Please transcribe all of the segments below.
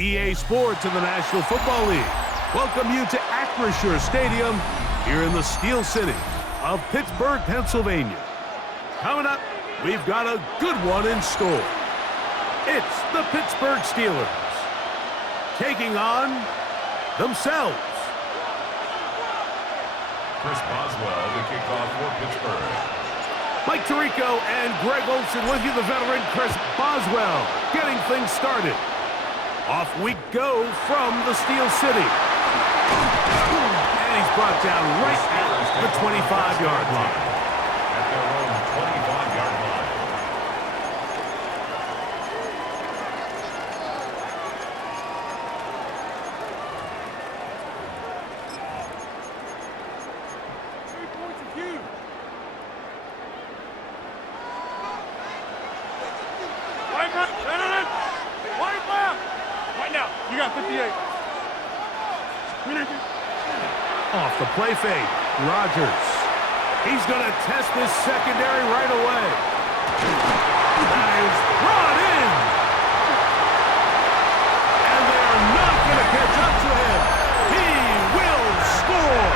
EA Sports in the National Football League welcome you to Acrisure Stadium here in the Steel City of Pittsburgh, Pennsylvania. Coming up, we've got a good one in store. It's the Pittsburgh Steelers taking on themselves. Chris Boswell to kick off for Pittsburgh. Mike Tirico and Greg Olsen with you, the veteran Chris Boswell, getting things started. Off we go from the Steel City. And he's brought down right at the 25-yard line. At their own 25-yard line. You got 58. Off the play fake, Rodgers. He's going to test this secondary right away. That is brought in. And they are not going to catch up to him. He will score.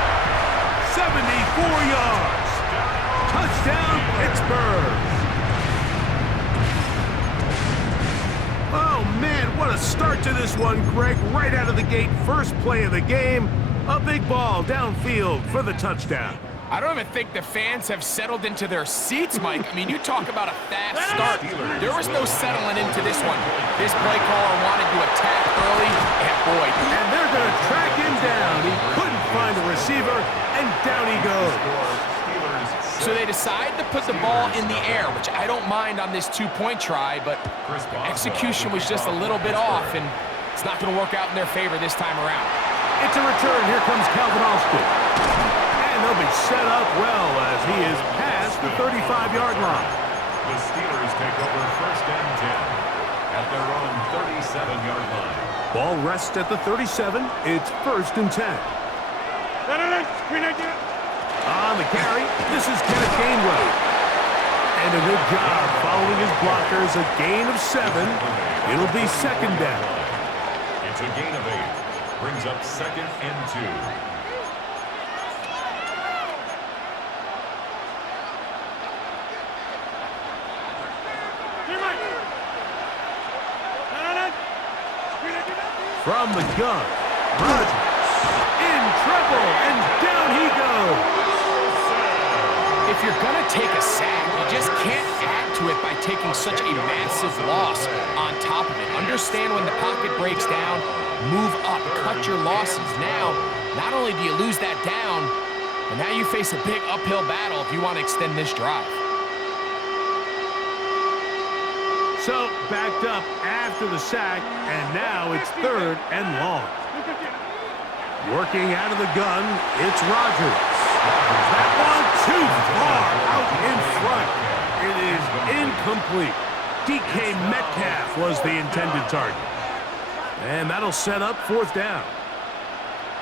74 yards. Touchdown, Pittsburgh. Oh, man, what a start to this one, Greg. Right out of the gate, first play of the game. A big ball downfield for the touchdown. I don't even think the fans have settled into their seats, Mike. I mean, you talk about a fast start. There was no settling into this one. This play caller wanted to attack early, and boy. And they're going to track him down. He couldn't find a receiver, and down he goes. So they decide to put the ball in the air, which I don't mind on this two-point try, but the execution was just a little bit off, and it's not going to work out in their favor this time around. It's a return. Here comes Calvin Austin. And they'll be set up well as he is past the 35-yard line. The Steelers take over first and 10 at their own 37-yard line. Ball rests at the 37. It's first and 10. On the carry, this is Kenneth Gainwell. And a good job following his blockers. A gain of 7. It'll be second down. It's a gain of 8. Brings up second and 2. From the gun, Rodgers in trouble, and down he goes. If you're going to take a sack, you just can't add to it by taking such a massive loss on top of it. Understand when the pocket breaks down, move up, cut your losses. Now, not only do you lose that down, but now you face a big uphill battle if you want to extend this drive. So, backed up after the sack, and now it's third and long. Working out of the gun, it's Rodgers. That one too far out in front. It is incomplete. DK Metcalf was the intended target. And that'll set up fourth down.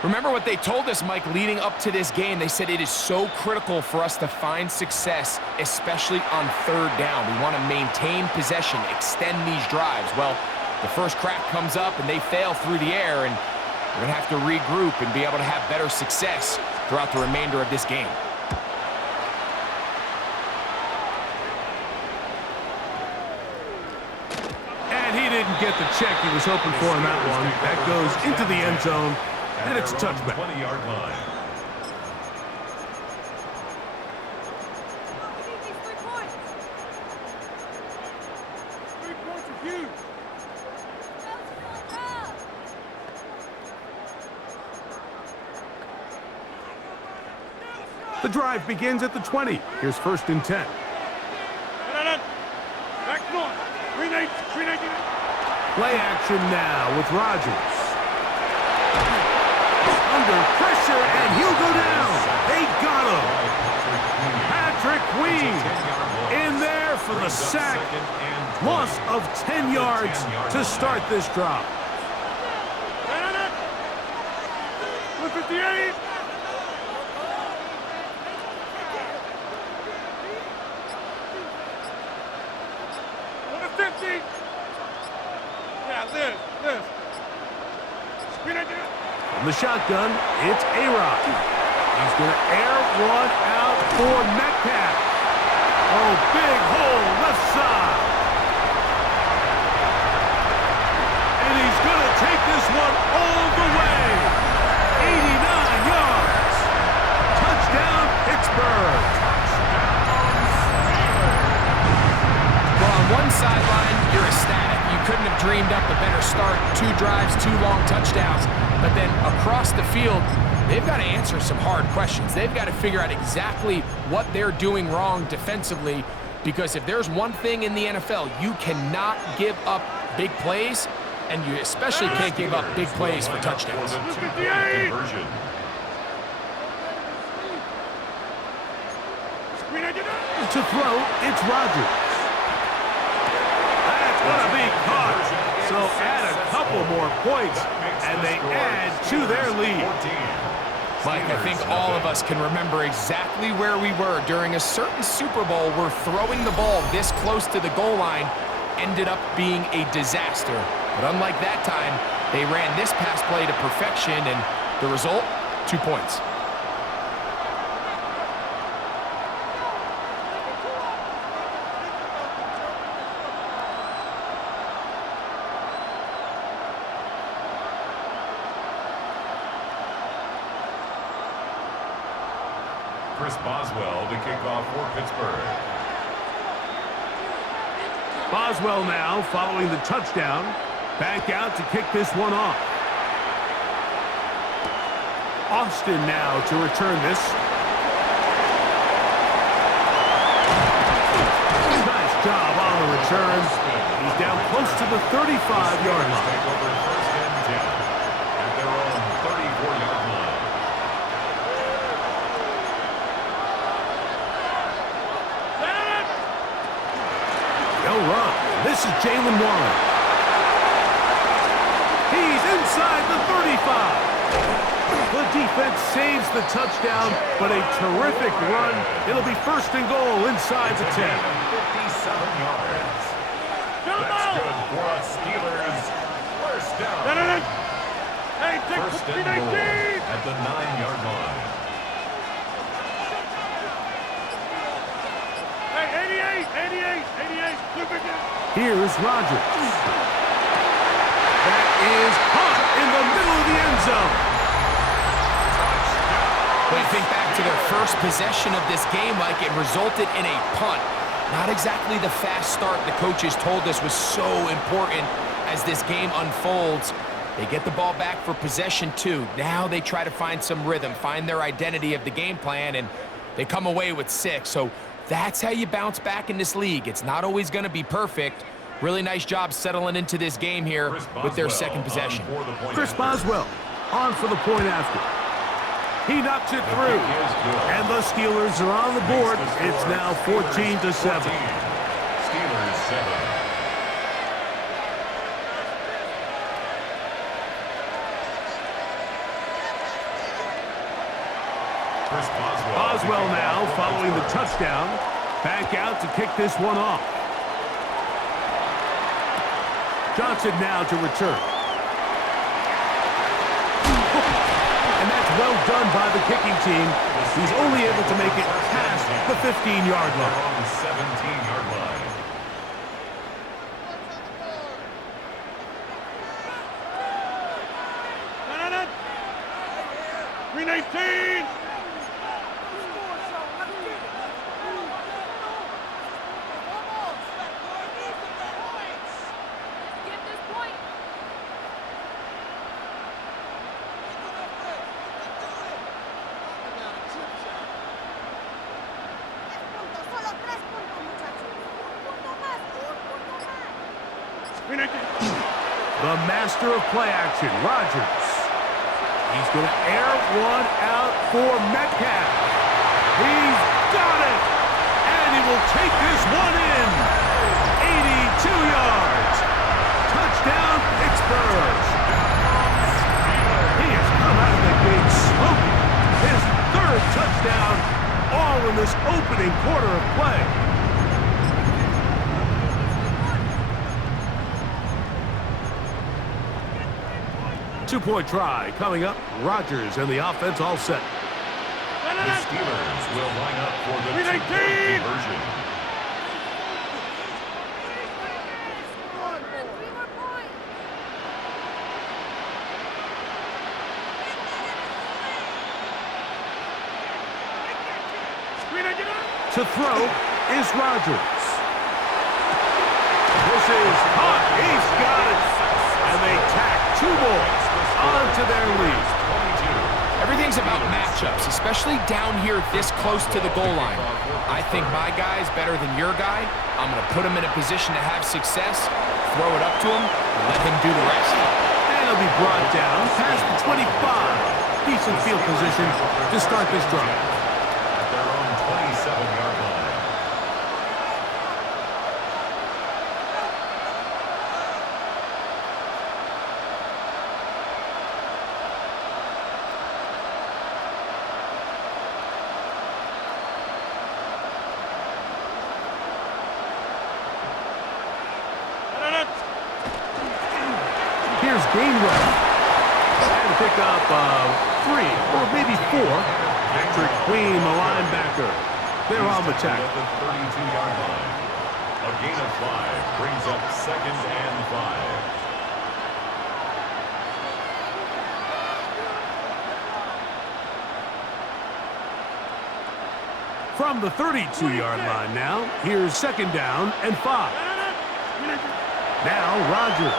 Remember what they told us, Mike, leading up to this game. They said it is so critical for us to find success, especially on third down. We want to maintain possession, extend these drives. Well, the first crack comes up and they fail through the air, and we're going to have to regroup and be able to have better success throughout the remainder of this game. And he didn't get the check he was hoping for in that one. That goes into the end zone, and it's a touchback. 20-yard line. The drive begins at the 20. Here's first and 10. Play action now with Rodgers. Under pressure, and he'll go down. They got him. Patrick Queen in there for the sack. Loss of 10 yards to start this drive. 158. Yeah, this. From the shotgun, it's A-Rod. He's going to air one out for Metcalf. Oh, big hole left side. And he's going to take this one all the way. 89 yards. Touchdown, Pittsburgh. Well, on one sideline, you're ecstatic. You couldn't have dreamed up a better start. 2 drives, 2 long touchdowns. But then across the field, they've got to answer some hard questions. They've got to figure out exactly what they're doing wrong defensively, because if there's one thing in the NFL, you cannot give up big plays, and you especially can't give up big plays for touchdowns. To throw, it's Rodgers. That's going to be caught. So add a couple more points, and they add to their lead. Mike, I think all of us can remember exactly where we were during a certain Super Bowl where throwing the ball this close to the goal line ended up being a disaster. But unlike that time, they ran this pass play to perfection, and the result, 2 points. Chris Boswell to kick off for Pittsburgh. Boswell now following the touchdown. Back out to kick this one off. Austin now to return this. Nice job on the return. He's down close to the 35-yard line. Take over first and 10 at their own 34-yard line. No run. This is Jalen Warren. He's inside the 35. The defense saves the touchdown, but a terrific run. It'll be first and goal inside the 10. 57 yards. That's good for us Steelers. First down. First and goal at the 9-yard line. Here's Rodgers. That is caught in the middle of the end zone. When you think back to their first possession of this game, Mike, it resulted in a punt. Not exactly the fast start the coaches told us was so important as this game unfolds. They get the ball back for possession 2. Now they try to find some rhythm, find their identity of the game plan, and they come away with 6. So that's how you bounce back in this league. It's not always going to be perfect. Really nice job settling into this game here with their second possession. Chris Boswell on for the point after. He knocks it through. And the Steelers are on the board. It's now 14-7. Steelers 7. Boswell now following the touchdown. Back out to kick this one off. Johnson now to return. And that's well done by the kicking team. He's only able to make it past the 15-yard line. On the 17-yard line. The master of play action, Rodgers. He's going to air one out for Metcalf. He's got it! And he will take this one in. 82 yards. Touchdown, Pittsburgh. He has come out of the gate smoking. His 3rd touchdown, all in this opening quarter of play. Two-point try coming up. Rodgers and the offense all set. The Steelers will line up for the two-point conversion. To throw is Rodgers. This is caught. He's got it. And they tack 2 boys onto their lead. Everything's about matchups, especially down here this close to the goal line. I think my guy's better than your guy. I'm going to put him in a position to have success, throw it up to him, and let him do the rest. And he'll be brought down past the 25. Decent field position to start this drive. At their own 27-yard line. Here's Gainwell. And to pick up 3 or maybe 4. Patrick Queen, the linebacker. They're on the tackle. At the 32-yard line. A gain of 5 brings up 2nd and 5. From the 32-yard line now, here's 2nd down and 5. Now Rodgers.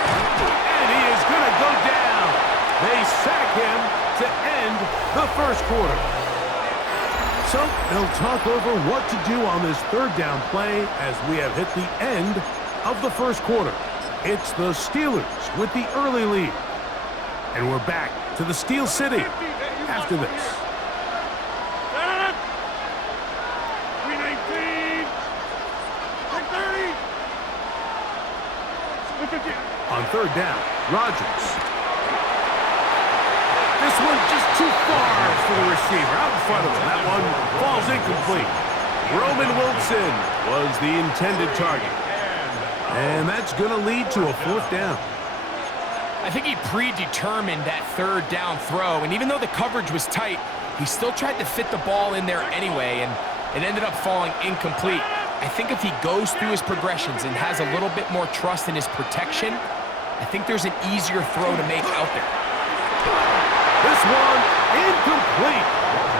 And he is going to go down. They sack him to end the first quarter. So they'll talk over what to do on this 3rd down play as we have hit the end of the first quarter. It's the Steelers with the early lead. And we're back to the Steel City after this. On 3rd down, Rodgers. This one just too far for the receiver out in front of him. That one falls incomplete. Roman Wilson was the intended target. And that's going to lead to a 4th down. I think he predetermined that 3rd down throw, and even though the coverage was tight, he still tried to fit the ball in there anyway, and it ended up falling incomplete. I think if he goes through his progressions and has a little bit more trust in his protection, I think there's an easier throw to make out there. This one incomplete.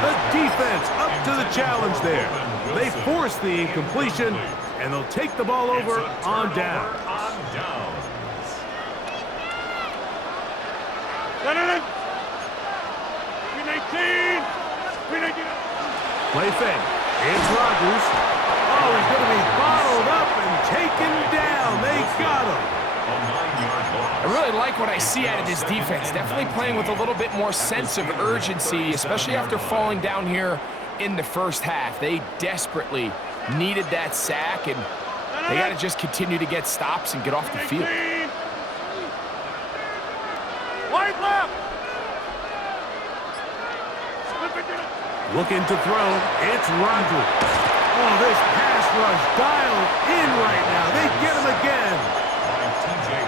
The defense up to the challenge there. They force the incompletion, and they'll take the ball over on down. Play fake. It's Rodgers. Oh, he's going to be bottled up and taken down. They got him. I really like what I see out of this defense. Definitely playing with a little bit more sense of urgency, especially after falling down here in the first half. They desperately needed that sack, and they got to just continue to get stops and get off the field. Wide left. Looking to throw. It's Rodgers. Oh, this pass rush dialed in right now. They get him again.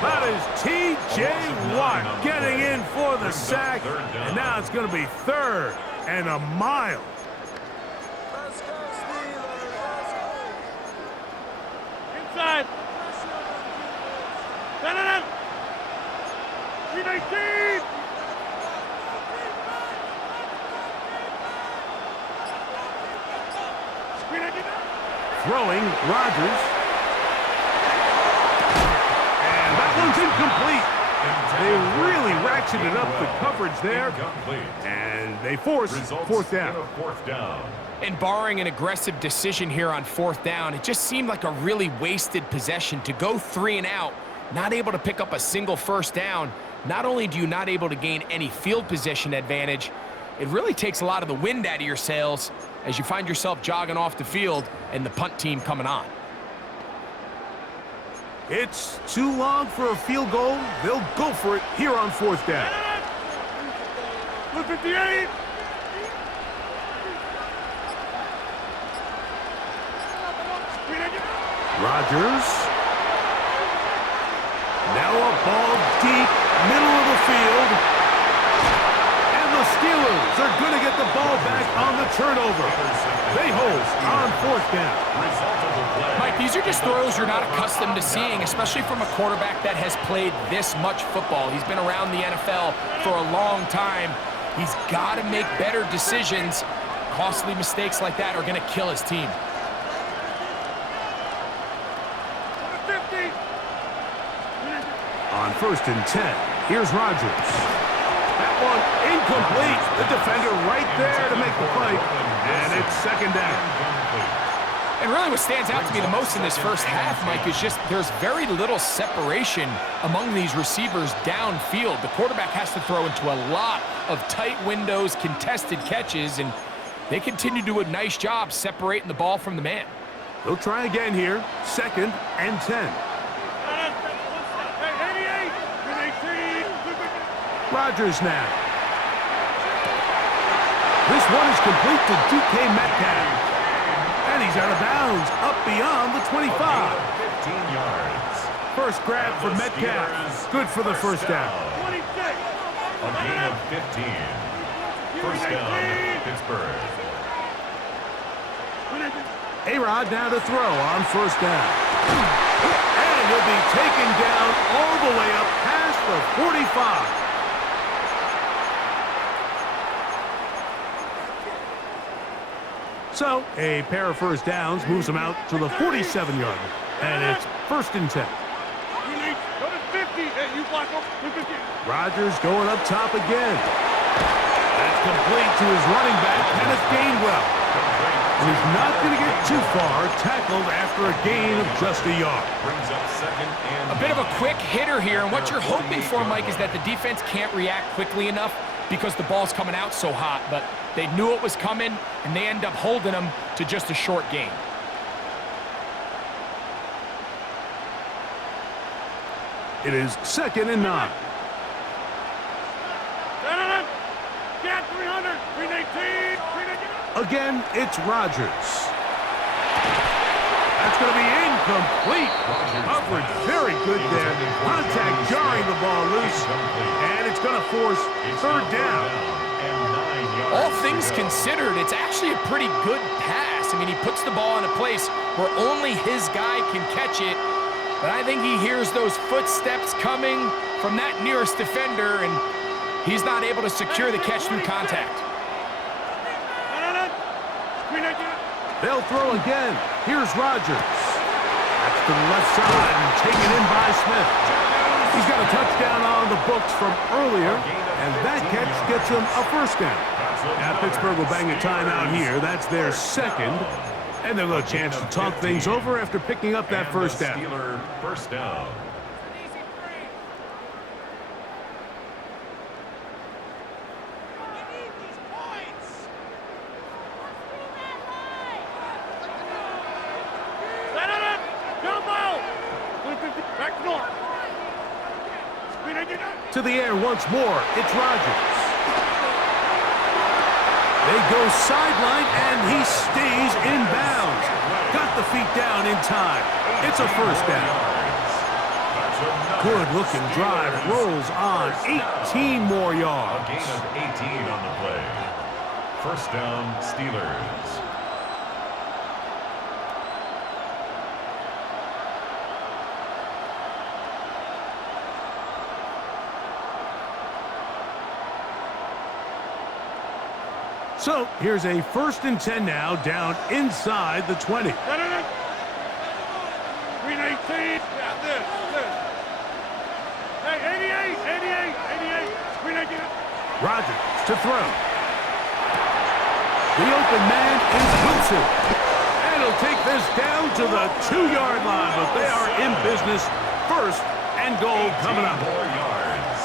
That is T.J. Watt getting in for the sack. And now it's going to be 3rd and a mile. Inside. 319. Throwing, Rodgers. And that one's incomplete. They really ratcheted up the coverage there. And they force 4th down. And barring an aggressive decision here on 4th down, it just seemed like a really wasted possession to go 3 and out, not able to pick up a single 1st down. Not only do you not able to gain any field position advantage, it really takes a lot of the wind out of your sails as you find yourself jogging off the field and the punt team coming on. It's too long for a field goal. They'll go for it here on 4th down. 58. Rodgers. Now a ball deep, middle of the field. And the Steelers are going to get the ball back on the turnover. They hold on 4th down. Mike, these are just throws you're not accustomed to seeing, especially from a quarterback that has played this much football. He's been around the NFL for a long time. He's got to make better decisions. Costly mistakes like that are going to kill his team. On 1st and 10, here's Rodgers. That one incomplete. The defender right there to make the play. And it's 2nd down. And really what stands out to me the most in this first half, Mike, is just there's very little separation among these receivers downfield. The quarterback has to throw into a lot of tight windows, contested catches, and they continue to do a nice job separating the ball from the man. They'll try again here. 2nd and 10. Rodgers now. This one is complete to DK Metcalf. And he's out of bounds, up beyond the 25. 15 yards. First grab for Metcalf. Good for the first down. A gain of 15. First down, Pittsburgh. A-Rod now to throw on 1st down. And he'll be taken down all the way up past the 45. So, a pair of first downs moves them out to the 47-yard line. And it's 1st and 10. Rodgers going up top again. That's complete to his running back, Kenneth Gainwell. And he's not going to get too far, tackled after a gain of just a yard. A bit of a quick hitter here, and what you're hoping for, Mike, is that the defense can't react quickly enough because the ball's coming out so hot, but they knew it was coming, and they end up holding them to just a short gain. It is 2nd and 9. Again, it's Rodgers. That's going to be incomplete. Coverage very good there. Contact jarring the ball loose. And it's going to force 3rd down. All things considered, it's actually a pretty good pass. I mean, he puts the ball in a place where only his guy can catch it. But I think he hears those footsteps coming from that nearest defender, and he's not able to secure the catch through contact. They'll throw again. Here's Rodgers. That's to the left side and taken in by Smith. He's got a touchdown on the books from earlier, and that catch gets him a first down. Now Pittsburgh will bang a timeout here. That's their 2nd. And they'll have a chance to talk things over after picking up that first down. Steeler first down. To the air once more, it's Rodgers. They go sideline, and he stays in bounds. Got the feet down in time. It's a first down. Good-looking drive. Rolls on. 18 more yards. A gain of 18 on the play. First down, Steelers. So, here's a 1st and 10 now, down inside the 20. Rodgers to throw. The open man is Wilson. And he'll take this down to the 2-yard line, but they are in business. 1st and goal coming up.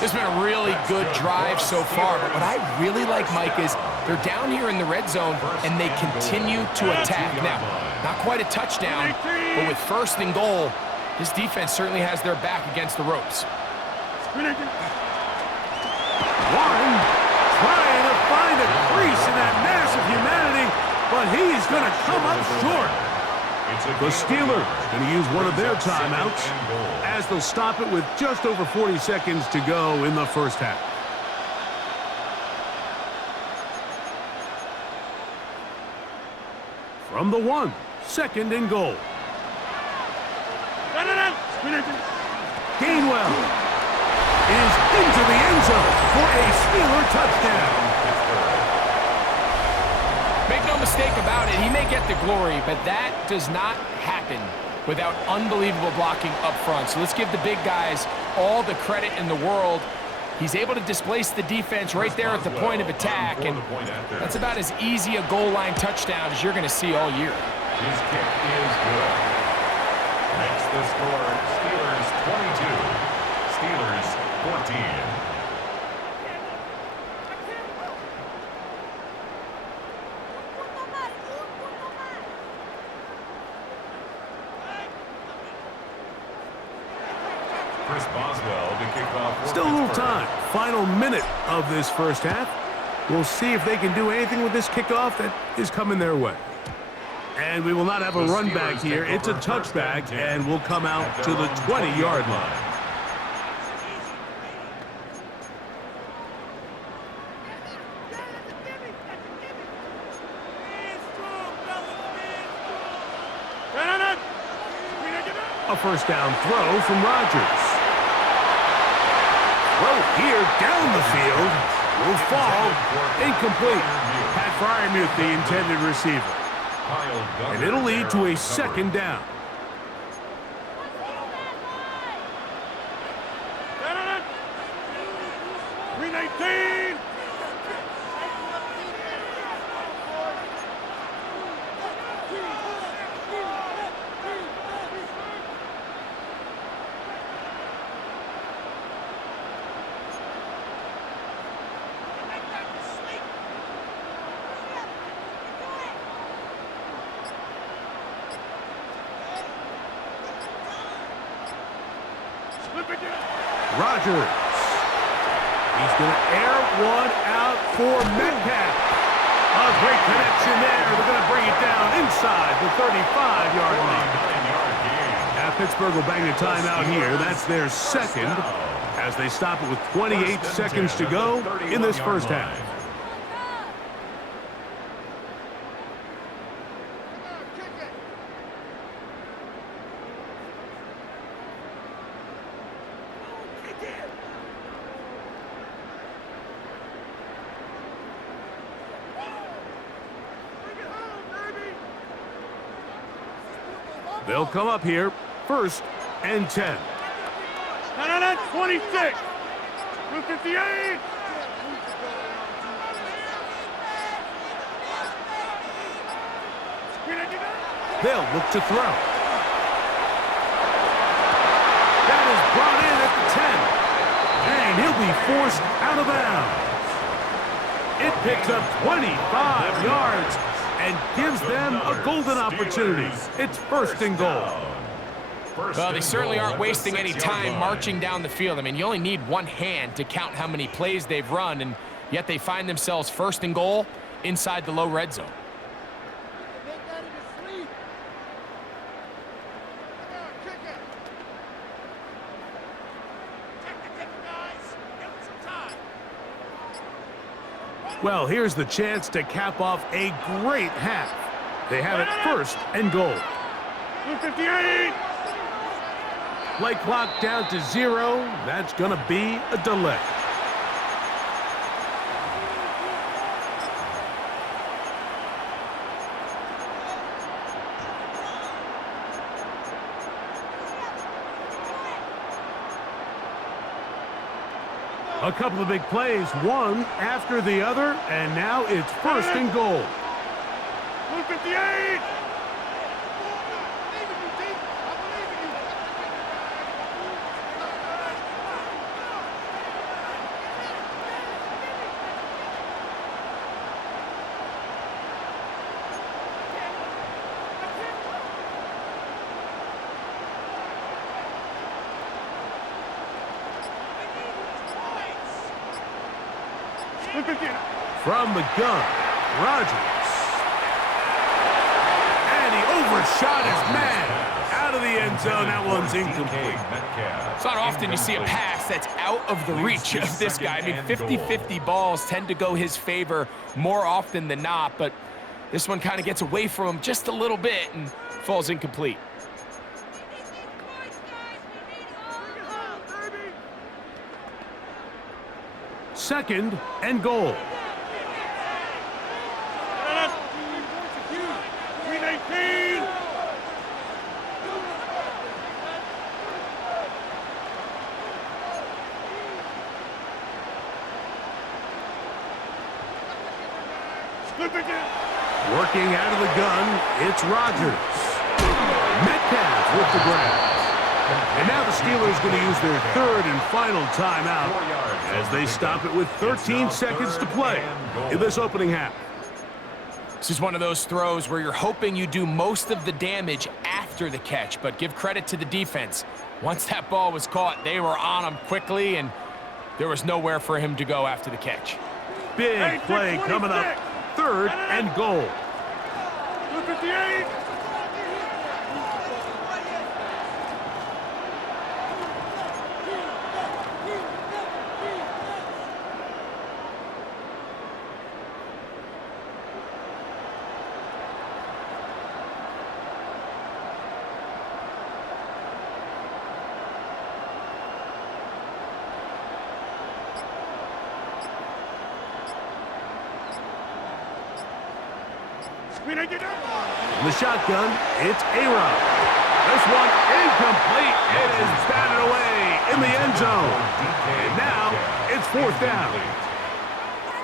This has been a really good drive so far, but what I really like, Mike, is they're down here in the red zone, and they continue to attack. Now, not quite a touchdown, but with 1st and goal, this defense certainly has their back against the ropes. Warren trying to find a crease in that mass of humanity, but he's going to come up short. The Steelers going to use one of their timeouts as they'll stop it with just over 40 seconds to go in the first half. From the 1, 2nd and goal. Gainwell is into the end zone for a Steeler touchdown. Make no mistake about it, he may get the glory, but that does not happen without unbelievable blocking up front. So let's give the big guys all the credit in the world. He's able to displace the defense right there at the point of attack, and that's about as easy a goal line touchdown as you're going to see all year. His kick is good. Makes the score Steelers 22, Steelers 14. Still a little time. Final minute of this first half. We'll see if they can do anything with this kickoff that is coming their way. And we will not have a run back here. It's a touchback, and we'll come out to the 20-yard line. A first down throw from Rodgers. Throw here down the field. Will fall. Incomplete. Pat Fryermuth, the intended receiver. And it'll lead to a second down. Rodgers. He's going to air one out for Metcalf. A great connection there. They're going to bring it down inside the 35-yard line. Now Pittsburgh will bang a timeout here. That's their second as they stop it with 28 seconds to go in this first half. They'll come up here, 1st and 10. 26. 258. They'll look to throw. That is brought in at the 10. And he'll be forced out of bounds. It picks up 25 yards and gives them a golden opportunity. It's 1st and goal. Well, they certainly aren't wasting any time marching down the field. I mean, you only need one hand to count how many plays they've run, and yet they find themselves 1st and goal inside the low red zone. Well, here's the chance to cap off a great half. They have it 1st and goal. 258. Play clock down to 0. That's going to be a delay. A couple of big plays, one after the other, and now it's 1st and goal. 258. From the gun, Rodgers. And he overshot his end zone. That one's incomplete. It's not often you see a pass that's out of the reach of this guy. I mean, 50-50 balls tend to go his favor more often than not, but this one kind of gets away from him just a little bit and falls incomplete. Second and goal. 319. Working out of the gun, it's Rodgers. Metcalf with the grab. And now the Steelers going to use their third and final timeout as they stop it with 13 seconds to play in this opening half. This is one of those throws where you're hoping you do most of the damage after the catch, but give credit to the defense. Once that ball was caught, they were on him quickly, and there was nowhere for him to go after the catch. Big play coming up. Third and goal. 258. In the shotgun, it's A-Rod. This one incomplete. It is batted away in the end zone. And now it's fourth down.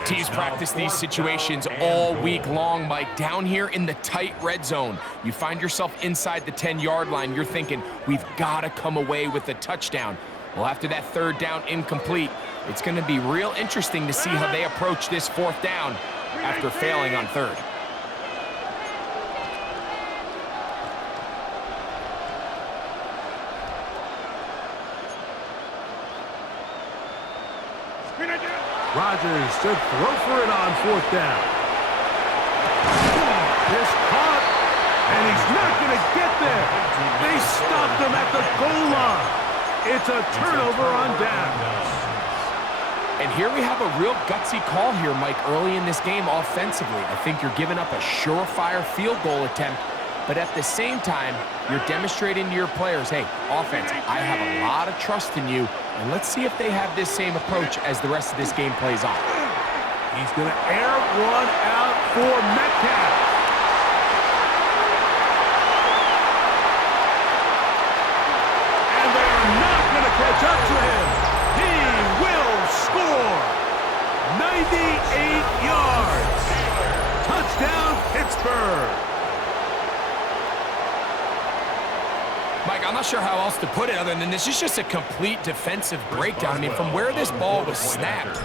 Teams practice these situations all week long, Mike. Down here in the tight red zone, you find yourself inside the 10-yard line. You're thinking, we've got to come away with a touchdown. Well, after that third down incomplete, it's going to be real interesting to see how they approach this fourth down after failing on third. Rodgers to throw for it on fourth down. This caught, and he's not going to get there. They stopped him at the goal line. It's a turnover on downs. And here we have a real gutsy call here, Mike, early in this game offensively. I think you're giving up a surefire field goal attempt, but at the same time, you're demonstrating to your players, hey, offense, I have a lot of trust in you, and let's see if they have this same approach as the rest of this game plays on. He's going to air one out for Metcalf. And they're not going to catch up to him. He will score. 98 yards. Touchdown, Pittsburgh. Mike, I'm not sure how else to put it other than this is just a complete defensive breakdown. I mean, from where this ball was snapped,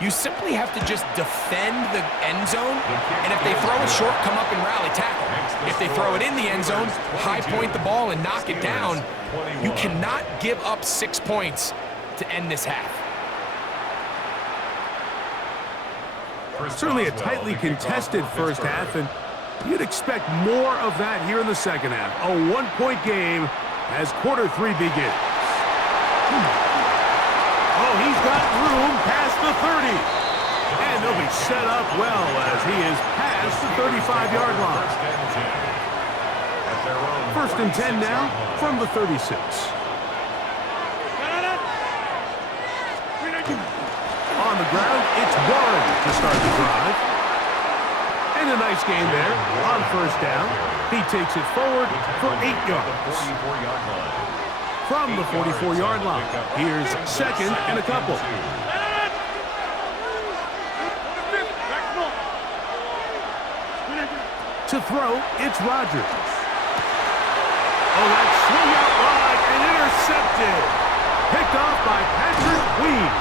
you simply have to just defend the end zone, and if they throw it short, come up and rally tackle. If they throw it in the end zone, high point the ball and knock it down. You cannot give up 6 points to end this half. Certainly a tightly contested first half, and you'd expect more of that here in the second half. A one-point game as quarter three begins. Oh, he's got room past the 30. And they'll be set up well as he is past the 35-yard line. First and 10 now from the 36. On the ground, it's Warren to start the drive. And a nice gain there on first down. He takes it forward for 8 yards. From the 44-yard line, here's second and a couple. To throw, it's Rodgers. Oh, that swing out wide and intercepted. Picked off by Patrick Queen.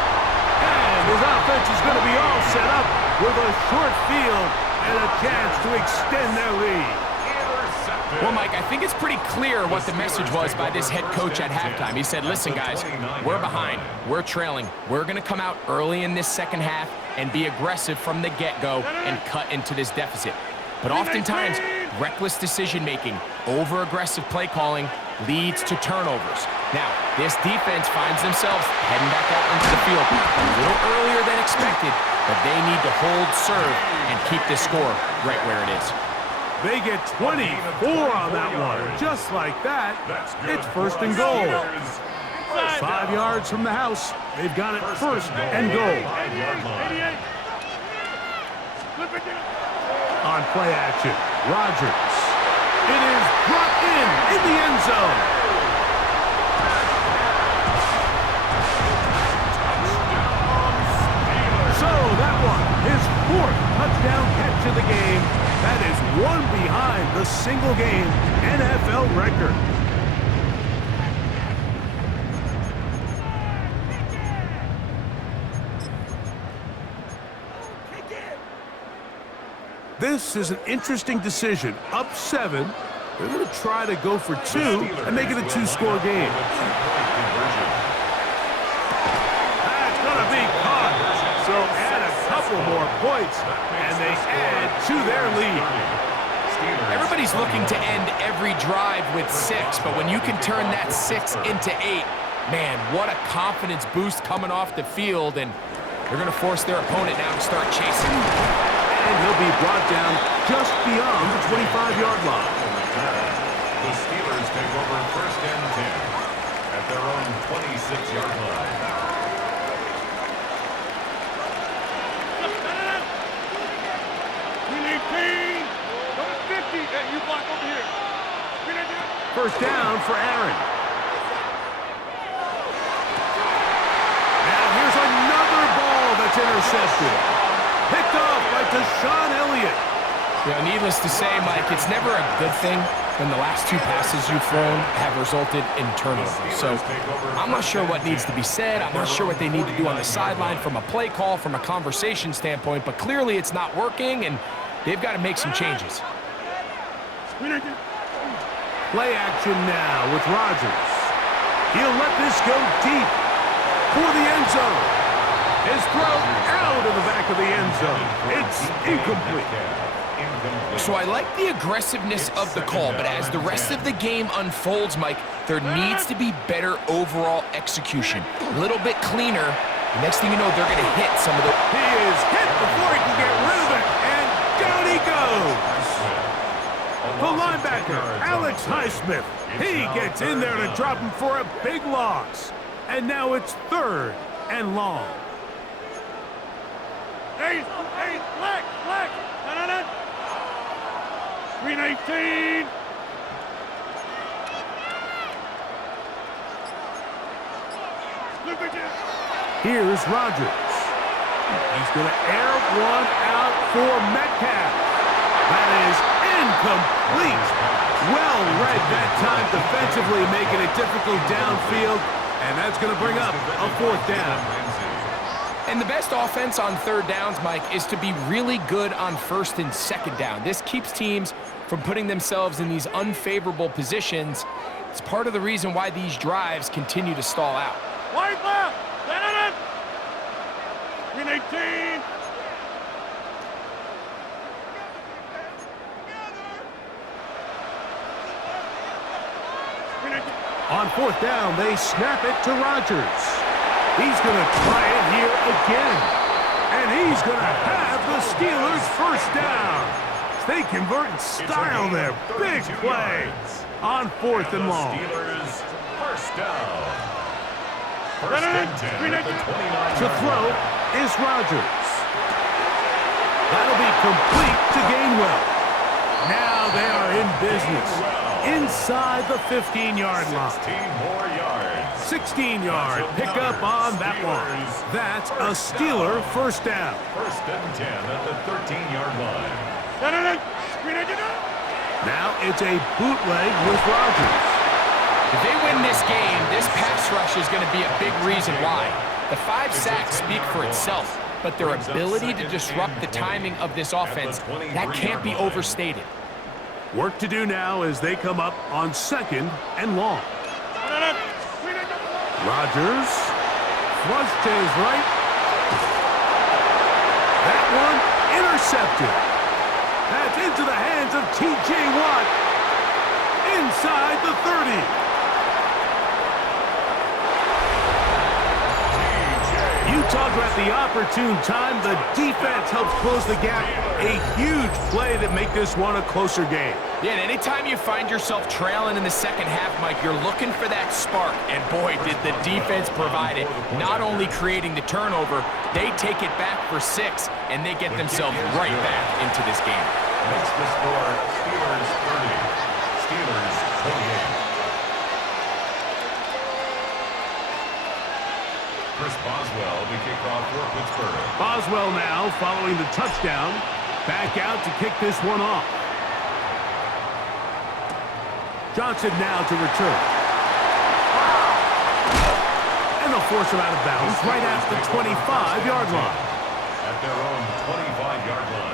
And his offense is going to be all set up with a short field and a chance to extend their lead. Well, Mike, I think it's pretty clear what the message was by this head coach at halftime. He said, listen, guys, we're behind. We're trailing. We're going to come out early in this second half and be aggressive from the get-go and cut into this deficit. But oftentimes, reckless decision-making, over-aggressive play calling leads to turnovers. Now, this defense finds themselves heading back out into the field a little earlier than expected, but they need to hold serve and keep this score right where it is. They get 24 on that one. Just like that, it's first and goal. 5 yards from the house. They've got it first and goal. On play action, Rodgers. It is brought in the end zone. So that one, his 4th touchdown catch of the game. That is one behind the single-game NFL record. This is an interesting decision. Up 7, they're going to try to go for 2 and make it a 2-score game. That's going to be caught. So add a couple more points, and they add to their lead. Everybody's looking to end every drive with 6, but when you can turn that 6 into 8, man, what a confidence boost coming off the field, and they're going to force their opponent now to start chasing. And he'll be brought down just beyond the 25-yard line. The Steelers take over first and 10 at their own 26-yard line. First down for Aaron. Now here's another ball that's intercepted. Picked off by Deshaun Elliott. Yeah, needless to say, Mike, it's never a good thing when the last 2 passes you've thrown have resulted in turnovers. So I'm not sure what needs to be said. I'm not sure what they need to do on the sideline from a play call, from a conversation standpoint, but clearly it's not working, and they've got to make some changes. Play action now with Rodgers. He'll let this go deep for the end zone. His throw out of the back of the end zone. It's incomplete. So I like the aggressiveness of the call, but as the rest of the game unfolds, Mike, there needs to be better overall execution. A little bit cleaner. The next thing you know, they're going to hit some of the... He is hit before he can get rid of it, and down he goes. The linebacker, Alex Highsmith, he gets in there to drop him for a big loss. And now it's 3rd and long. Hey, black. No. 319. Look at you. Here's Rodgers. He's going to air one out for Metcalf. That is incomplete. Well read that time defensively, making it difficult downfield, and that's going to bring up a 4th down. And the best offense on 3rd downs, Mike, is to be really good on 1st and 2nd down. This keeps teams from putting themselves in these unfavorable positions. It's part of the reason why these drives continue to stall out. Wide left. 319. On 4th down, they snap it to Rodgers. He's going to try it here again. And he's going to have the Steelers first down. They convert in style there. Big play on 4th and long. Steelers first down. First and 10 at the 29. To throw is Rodgers. That'll be complete to Gainwell. Now they are in business. Inside the 15-yard line. 16 more yards. 16-yard pickup on that one. That's a Steeler first down. First and 10 at the 13-yard line. Now it's a bootleg with Rodgers. If they win this game, this pass rush is going to be a big reason why. The 5 sacks speak for itself, but their ability to disrupt the timing of this offense, that can't be overstated. Work to do now as they come up on 2nd and long. Rodgers, flush to his right. That one intercepted. That's into the hands of T.J. Watt. Inside the 30. So at the opportune time, the defense helps close the gap. A huge play that make this one a closer game. Yeah, and anytime you find yourself trailing in the second half, Mike, you're looking for that spark. And boy, did the defense provide it. Not only creating the turnover, they take it back for 6, and they get themselves right back into this game. Makes the score Steelers 30, Steelers 28. Chris Boswell to kick off for Pittsburgh. Boswell now following the touchdown. Back out to kick this one off. Johnson now to return. And they'll force him out of bounds right at the 25-yard line. At their own 25-yard line.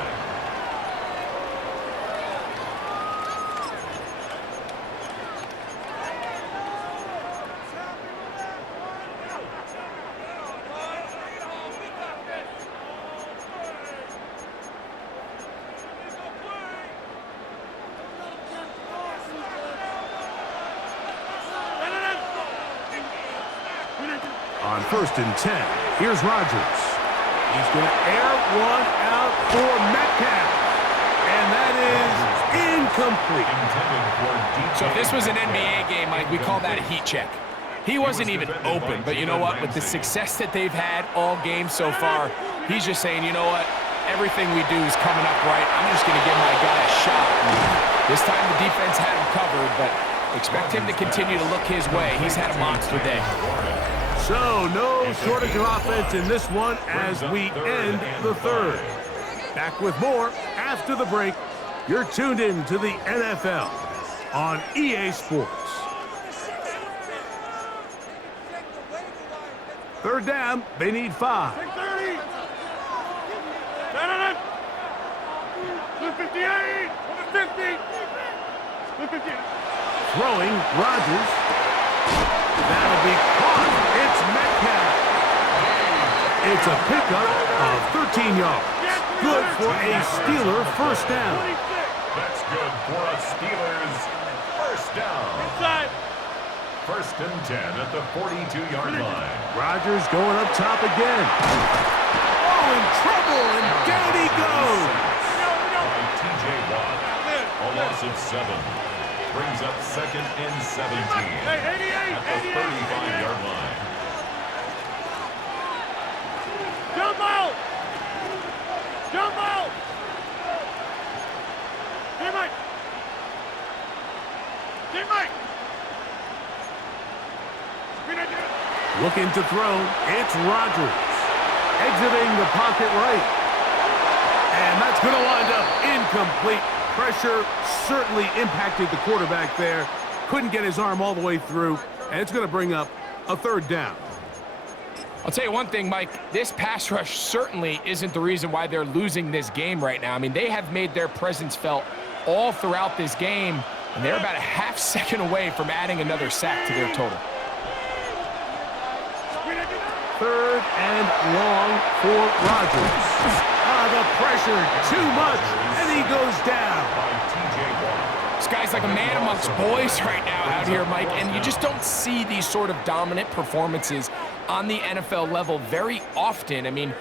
On 1st and 10, here's Rodgers. He's going to air one out for Metcalf. And that is incomplete. So if this was an NBA game, Mike, we call that a heat check. He wasn't even open, but you know what? With the success that they've had all game so far, he's just saying, you know what? Everything we do is coming up right. I'm just going to give my guy a shot. This time the defense had him covered, but expect him to continue to look his way. He's had a monster day. So, no shortage of offense in this one as we end the third. Back with more after the break. You're tuned in to the NFL on EA Sports. Third down, they need 5. 30. 258. 50. 258. Throwing, Rodgers. That'll be caught. It's Metcalf. It's a pickup of 13 yards. Good for a Steeler first down. That's good for a Steelers first down. Inside. 1st and 10 at the 42-yard line. Rodgers going up top again. Oh, in trouble, and down he goes. By T.J. Watt. A loss of 7. Brings up 2nd and 17 at the 35-yard line. Jump out! Jump out! Teammate! Teammate! Looking to throw. It's Rodgers. Exiting the pocket right. And that's going to wind up incomplete. Pressure certainly impacted the quarterback there. Couldn't get his arm all the way through. And it's going to bring up a 3rd down. I'll tell you one thing, Mike. This pass rush certainly isn't the reason why they're losing this game right now. I mean, they have made their presence felt all throughout this game, and they're about a half second away from adding another sack to their total. 3rd and long for Rodgers. The pressure, too much, and he goes down. This guy's like a man amongst boys right now out here, Mike, and you just don't see these sort of dominant performances on the NFL level very often. I mean,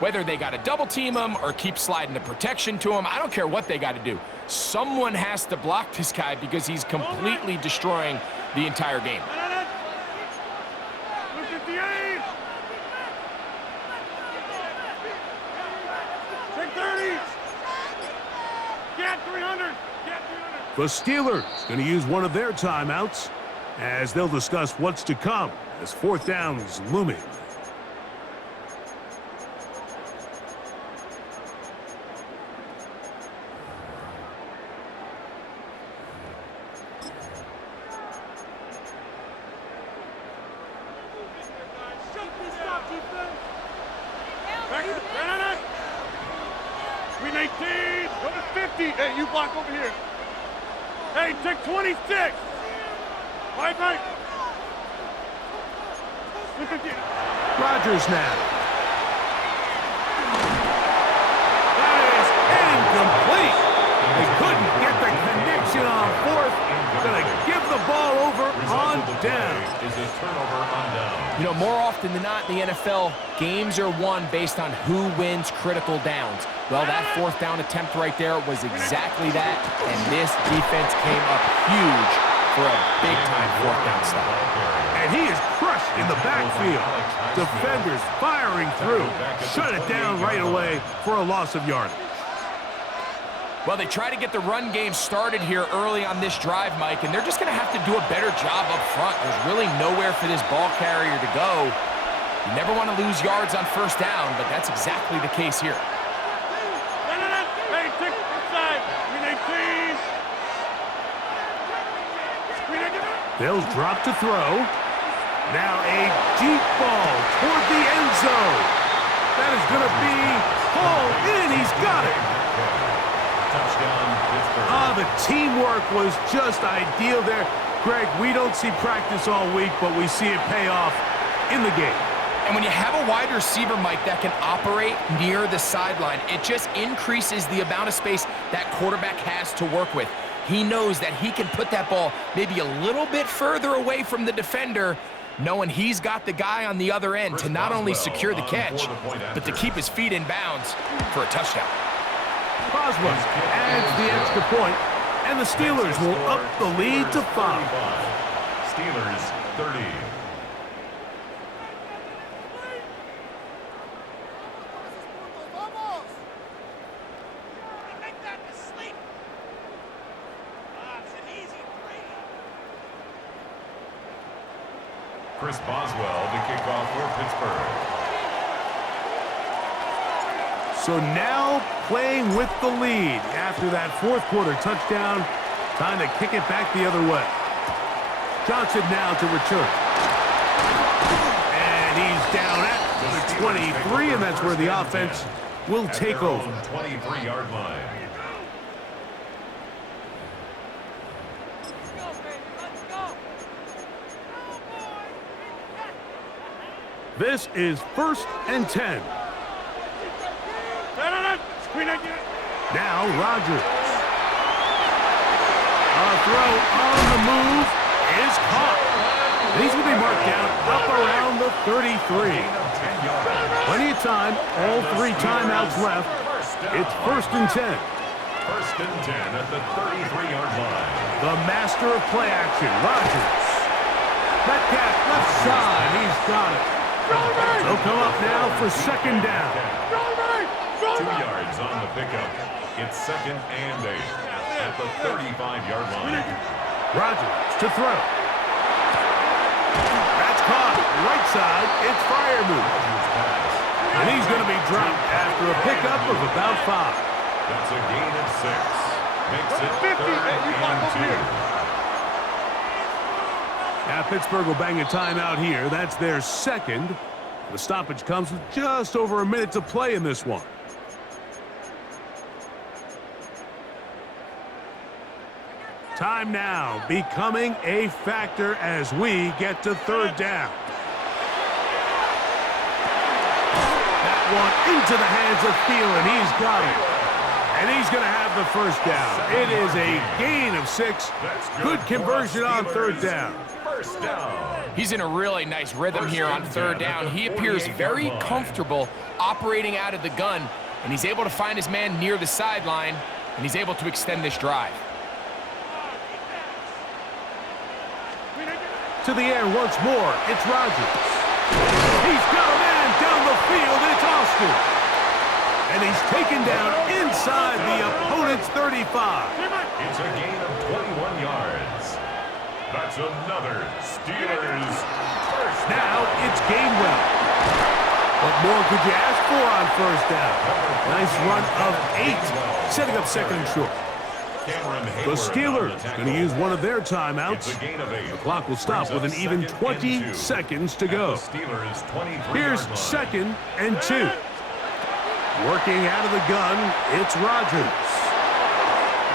whether they got to double team him or keep sliding the protection to him, I don't care what they got to do. Someone has to block this guy because he's completely destroying the entire game. 258. 630. Get 300. Get 300. The Steelers going to use one of their timeouts as they'll discuss what's to come as 4th down's looming. Green 18. Go to 50. Hey, you block over here. Hey, take 26. Right. Rodgers now. That is incomplete. They couldn't get the connection on 4th. Going to give the ball over on down. Is a turnover on down. You know, more often than not in the NFL, games are won based on who wins critical downs. Well, that fourth down attempt right there was exactly that, and this defense came up huge for a big-time fourth down stop. And he is crushed in the backfield. Defenders firing through. Shut it down right away for a loss of yardage. Well, they try to get the run game started here early on this drive, Mike, and they're just going to have to do a better job up front. There's really nowhere for this ball carrier to go. You never want to lose yards on first down, but that's exactly the case here. Hey, take inside. They'll drop to throw. Now a deep ball toward the end zone. That is going to be hauled in. He's got it. Touchdown, Pittsburgh. The teamwork was just ideal there. Greg, we don't see practice all week, but we see it pay off in the game. And when you have a wide receiver, Mike, that can operate near the sideline, it just increases the amount of space that quarterback has to work with. He knows that he can put that ball maybe a little bit further away from the defender, knowing he's got the guy on the other end to not only secure the catch, but to keep his feet in bounds for a touchdown. Boswell adds the extra point, and the Steelers will up the lead to 5. Steelers 30. Chris Boswell to kick off for Pittsburgh. So now playing with the lead after that fourth quarter touchdown. Time to kick it back the other way. Johnson now to return. And he's down at the 23, and that's where the offense will take over. 23-yard line. This is 1st and 10. Now Rodgers. A throw on the move is caught. And he's going to be marked down up around the 33. Plenty of time, all 3 timeouts left. It's 1st and 10. 1st and 10 at the 33-yard line. The master of play action, Rodgers. Metcalf left side, he's got it. They'll come up now for 2nd down. 2 yards on the pickup. It's 2nd and 8 at the 35-yard line. Rodgers to throw. That's caught. Right side, it's Freiermuth. And he's going to be dropped after a pickup of about 5. That's a gain of 6. Makes it 3rd and 2. Now Pittsburgh will bang a timeout here. That's their 2nd. The stoppage comes with just over a minute to play in this one. Time now becoming a factor as we get to 3rd down. That one into the hands of Thielen. He's got it. And he's going to have the 1st down. It is a gain of 6. Good conversion on 3rd down. 1st down. He's in a really nice rhythm here on 3rd down. He appears very comfortable operating out of the gun, and he's able to find his man near the sideline, and he's able to extend this drive. To the air once more, it's Rodgers. He's got a man down the field, and it's Austin. And he's taken down inside the opponent's 35. It's a gain of 21 yards. That's another Steelers 1st down. Now it's Gainwell. What more could you ask for on 1st down? Nice run of 8, setting up 2nd and short. The Steelers going to use one of their timeouts. The clock will stop with an even 20 seconds to go. Here's 2nd and 2. Working out of the gun, it's Rodgers.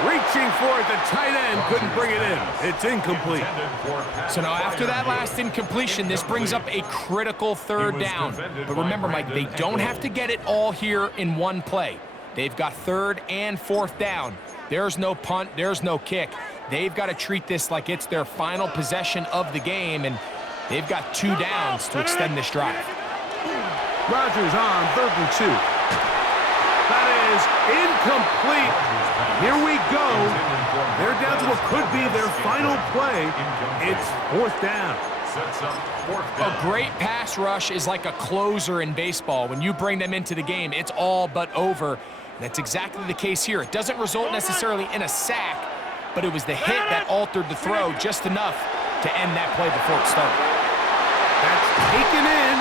Reaching for it, the tight end couldn't bring it in. It's incomplete. So now after that last incompletion, this brings up a critical 3rd down. But remember, Mike, they don't have to get it all here in one play. They've got 3rd and 4th down. There's no punt, there's no kick. they've got to treat this like it's their final possession of the game, and they've got 2 downs to extend this drive. Rodgers on 3rd and 2. That is incomplete. Here we go. They're down to what could be their final play. It's 4th down. A great pass rush is like a closer in baseball. When you bring them into the game, it's all but over. That's exactly the case here. It doesn't result necessarily in a sack, but it was the hit that altered the throw just enough to end that play before it started. That's taken in,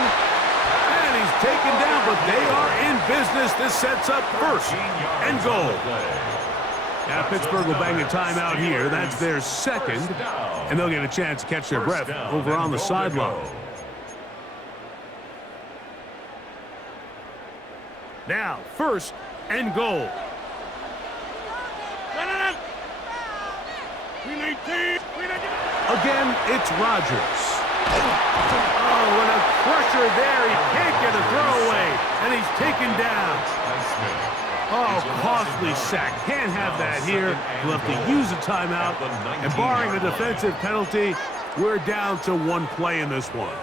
and he's taken down, but they are in business. This sets up 1st and goal. Now Pittsburgh will bang a timeout here. That's their 2nd, and they'll get a chance to catch their breath over on the sideline. Now 1st and goal. Again, it's Rodgers. Oh, and a crusher there. He can't get a throwaway, and he's taken down. Oh, costly sack. Can't have that here. We'll have to use a timeout. And barring a defensive penalty, we're down to 1 play in this one.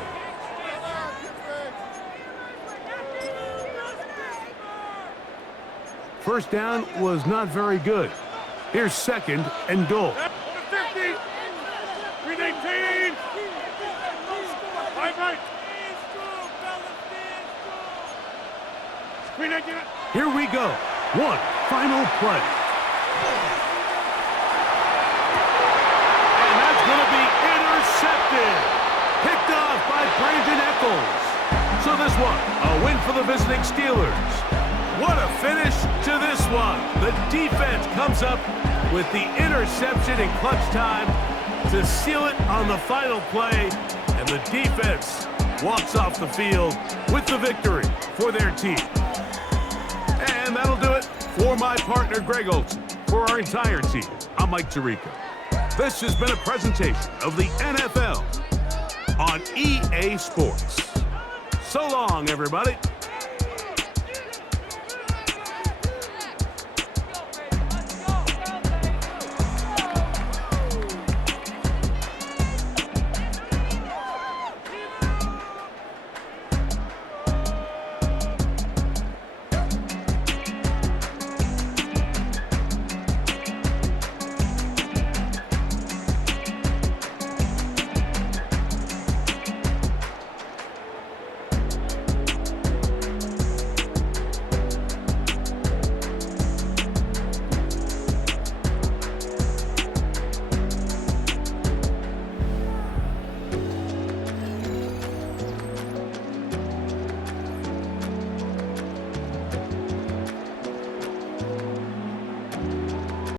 First down was not very good. Here's 2nd and goal. 50. 319. Here we go. 1 final play. And that's going to be intercepted. Picked off by Brandon Eccles. So this one, a win for the visiting Steelers. What a finish to this one. The defense comes up with the interception in clutch time to seal it on the final play. And the defense walks off the field with the victory for their team. And that'll do it for my partner, Greg Olson. For our entire team, I'm Mike Tirico. This has been a presentation of the NFL on EA Sports. So long, everybody.